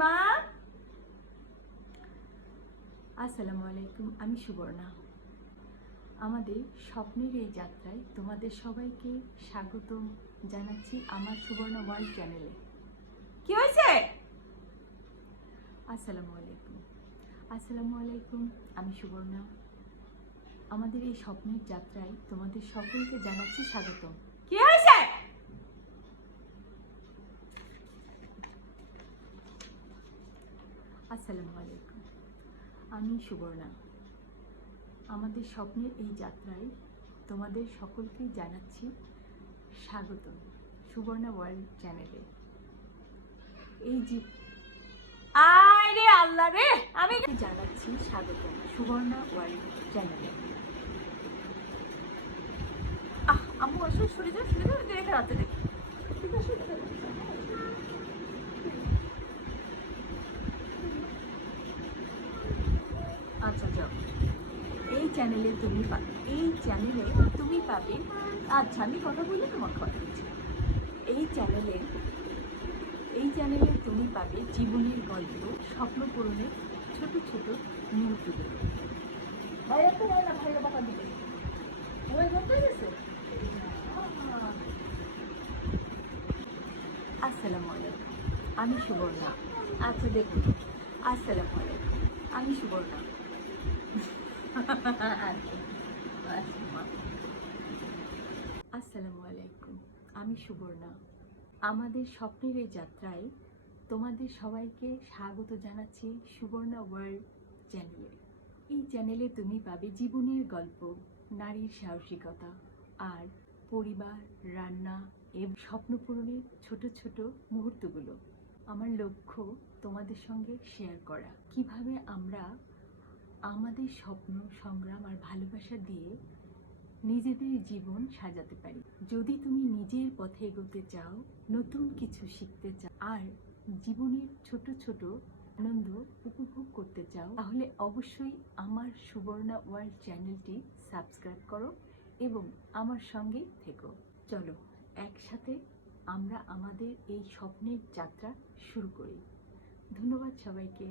মা। আসসালামু আলাইকুম, আমি সুবর্ণা। আমাদের স্বপ্নের এই যাত্রায় তোমাদের সবাইকে স্বাগত জানাচ্ছি আমার সুবর্ণা ওয়ার্ল্ড চ্যানেলে। কি হয়েছে? আসসালামু আলাইকুম। আসসালামু আলাইকুম, আমি সুবর্ণা। আমাদের এই স্বপ্নের যাত্রায় তোমাদের সকলকে জানাচ্ছি স্বাগত। কি হয়েছে? আসসালামু আলাইকুম, আমি সুবর্ণা। আমাদের স্বপ্নের এই যাত্রায় তোমাদের সকলকেই জানাচ্ছি স্বাগত সুবর্ণা ওয়ার্ল্ড চ্যানেলে। এই যে আরে আল্লাহ রে, আমি জানাচ্ছি স্বাগত সুবর্ণা ওয়ার্ল্ড চ্যানেলে। আম্মু আসলে সরে যাও, রেখে রাতে দেখি। ঠিক আছে, আচ্ছা যাও। এই চ্যানেলে তুমি পাবে। আচ্ছা, আমি কথা বললে তোমার কথা দিচ্ছি। এই চ্যানেলে তুমি পাবে জীবনের গল্প, স্বপ্ন পূরণের ছোট ছোট মুহূর্তগুলো। আসসালামু আলাইকুম, আমি সুবর্ণা। আচ্ছা দেখুন, আসসালামু আলাইকুম, আমি সুবর্ণা। আসসালামু আলাইকুম, আমি সুবর্ণা। আমাদের স্বপ্নের এই যাত্রায় তোমাদের সবাইকে স্বাগত জানাচ্ছি সুবর্ণা ওয়ার্ল্ড চ্যানেলে। এই চ্যানেলে তুমি পাবে জীবনের গল্প, নারীর সাহসিকতা আর পরিবার, রান্না এবং স্বপ্ন পূরণের ছোট ছোট মুহূর্তগুলো। আমার লক্ষ্য তোমাদের সঙ্গে শেয়ার করা, কিভাবে আমরা আমাদের স্বপ্ন, সংগ্রাম আর ভালোবাসা দিয়ে নিজেদের জীবন সাজাতে পারি। যদি তুমি নিজের পথে এগোতে চাও, নতুন কিছু শিখতে চাও আর জীবনের ছোট ছোট আনন্দ উপভোগ করতে চাও, তাহলে অবশ্যই আমার সুবর্ণা ওয়ার্ল্ড চ্যানেলটি সাবস্ক্রাইব করো এবং আমার সঙ্গেই থেকো। চলো একসাথে আমরা আমাদের এই স্বপ্নের যাত্রা শুরু করি। ধন্যবাদ সবাইকে।